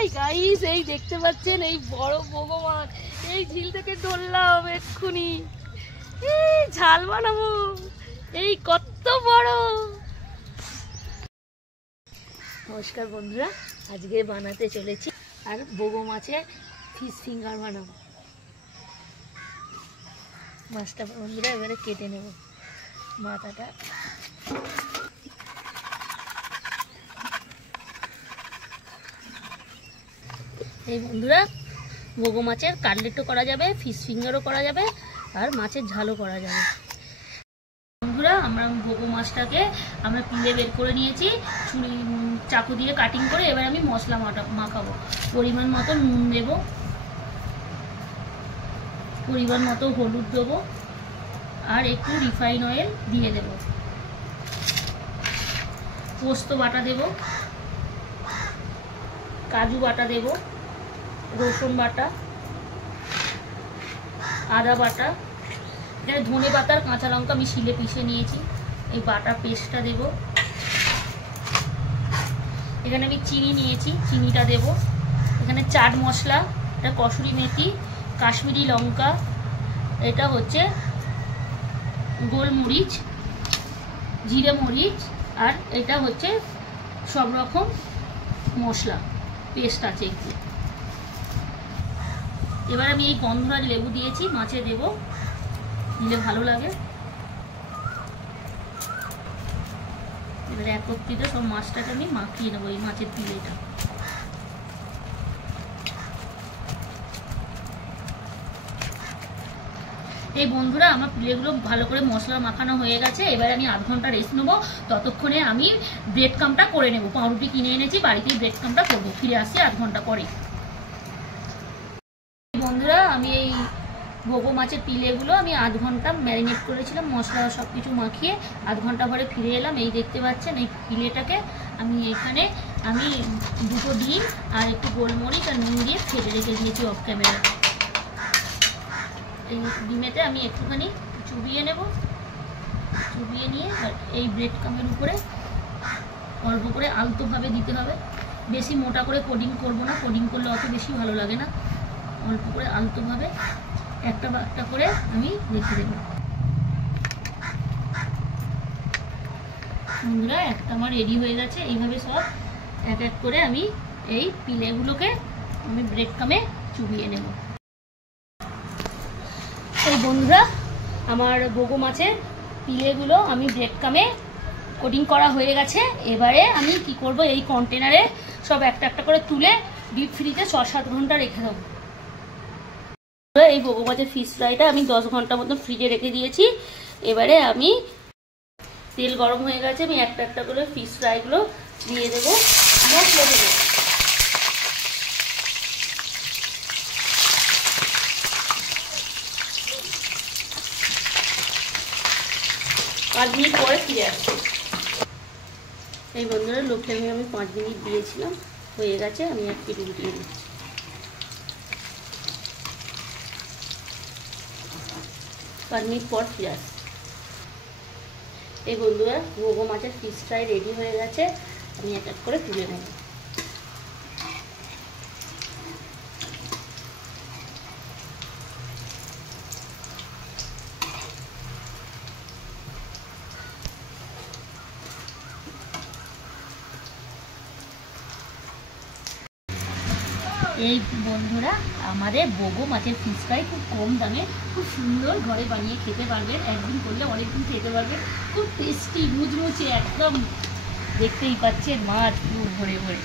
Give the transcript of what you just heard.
Hi guys, এই দেখতে পাচ্ছেন এই বড় বগো মাছ এই ঝিল থেকে ধরলাম এক্ষুনি। এই ঝাল বানাবো, এই কত বড়। নমস্কার বন্ধুরা, আজকে বানাতে চলেছি আর বগো মাছের ফিশ ফিঙ্গার বানাবো। মাছটা বন্ধুরা এবারে কেটে নেব মাথাটা। এই বন্ধুরা বগো মাছের কাটলেটও করা যাবে, ফিশ ফিঙ্গারও করা যাবে, আর মাছের ঝালও করা যাবে। বন্ধুরা আমরা বগো মাছটাকে আমরা পিলে বের করে নিয়েছি, ছুরি চাকু দিয়ে কাটিং করে। এবার আমি মশলা মাখাবো। পরিমাণ মতো নুন দেবো, পরিমাণ মতো হলুদ দেবো, আর একটু রিফাইন অয়েল দিয়ে দেব। পোস্ত বাটা দেব, কাজু বাটা দেব, রসুন বাটা, আদা বাটা, এখানে ধনে পাতা আর কাঁচা লঙ্কা আমি শিলে পিষে নিয়েছি, এই বাটা পেস্টটা দেব। এখানে আমি চিনি নিয়েছি, চিনিটা দেব। এখানে চাট মশলা, এটা কসুরি মেথি, কাশ্মীরি লঙ্কা, এটা হচ্ছে গোলমরিচ, জিরে মরিচ, আর এটা হচ্ছে সব রকম মশলা পেস্ট আছে একটু। এবার আমি এই গন্ধরাজ লেবু দিয়েছি, মাছে দেব, দিলে ভালো লাগে। এবারে একত্রিত সব মাছটাকে আমি মাখিয়ে নেবো, এই মাছের পিলেটা। এই বন্ধুরা আমার পিলেগুলো ভালো করে মশলা মাখানো হয়ে গেছে। এবার আমি আধ ঘন্টা রেস্ট নেবো, ততক্ষণে আমি ব্রেড কামটা করে নেবো। পাউরুটি কিনে এনেছি, বাড়িতেই ব্রেড কামটা করবো। ফিরে আসছি আধ ঘন্টা পরে। বন্ধুরা আমি এই বগো মাছের পিলেগুলো আমি আধ ঘন্টা ম্যারিনেট করেছিলাম, মশলা সব কিছু মাখিয়ে। আধ ঘন্টা পরে ফিরে এলাম। এই দেখতে পাচ্ছেন এই পিলেটাকে আমি এখানে দুটো ডিম আর একটু গোলমরিচ আর নুন দিয়ে ফেটে রেখে দিয়েছি অফ ক্যামেরা। এই ডিমেতে আমি একটুখানি চুবিয়ে নেব, চুবিয়ে নিয়ে এই ব্রেড কামের উপরে অল্প করে আলতোভাবে দিতে হবে। বেশি মোটা করে কোডিং করবো না, কোডিং করলে অত বেশি ভালো লাগে না। অল্প করে আলতোভাবে একটা একটা করে আমি রেখে দেব। বন্ধুরা একটা আমার রেডি হয়ে গেছে। এইভাবে সব এক এক করে আমি এই পিলেগুলোকে আমি ব্রেড কামে চুবিয়ে নেব। এই বন্ধুরা আমার বগো মাছের পিলেগুলো আমি ব্রেড কামে কোটিং করা হয়ে গেছে। এবারে আমি কি করব, এই কন্টেনারে সব একটা একটা করে তুলে ডিপ ফ্রিজে 6-7 ঘন্টা রেখে দেবো। এই বগো মাছের ফিশ ফ্রাইটা আমি 10 ঘন্টা মতো ফ্রিজে রেখে দিয়েছি। এবারে আমি তেল গরম হয়ে গেছে, আমি একটা একটা করে ফিশ ফ্রাইগুলো দিয়ে দেবো, মশলা দেবো। 5 মিনিট পরে ফিরে আসছি। এই বন্ধুরা লো ফ্লেমে আমি 5 মিনিট দিয়েছিলাম, হয়ে গেছে। আমি এক কেটে উঠিয়ে দিচ্ছি। 5 মিনিট পর ফিরে আসছি। এই বন্ধুরা বগো মাছের ফিশ ফ্রাই রেডি হয়ে গেছে, আমি এক এক করে তুলে নেব। এই বন্ধুরা আমাদের বগো মাছের ফিশ ফ্রাই খুব কম দামে খুব সুন্দর ঘরে বানিয়ে খেতে পারবেন। একদিন করলে অনেকদিন খেতে পারবেন। খুব টেস্টি, মুচমুচে একদম, দেখতেই পাচ্ছেন মাছ পুরো ভরে ভরে।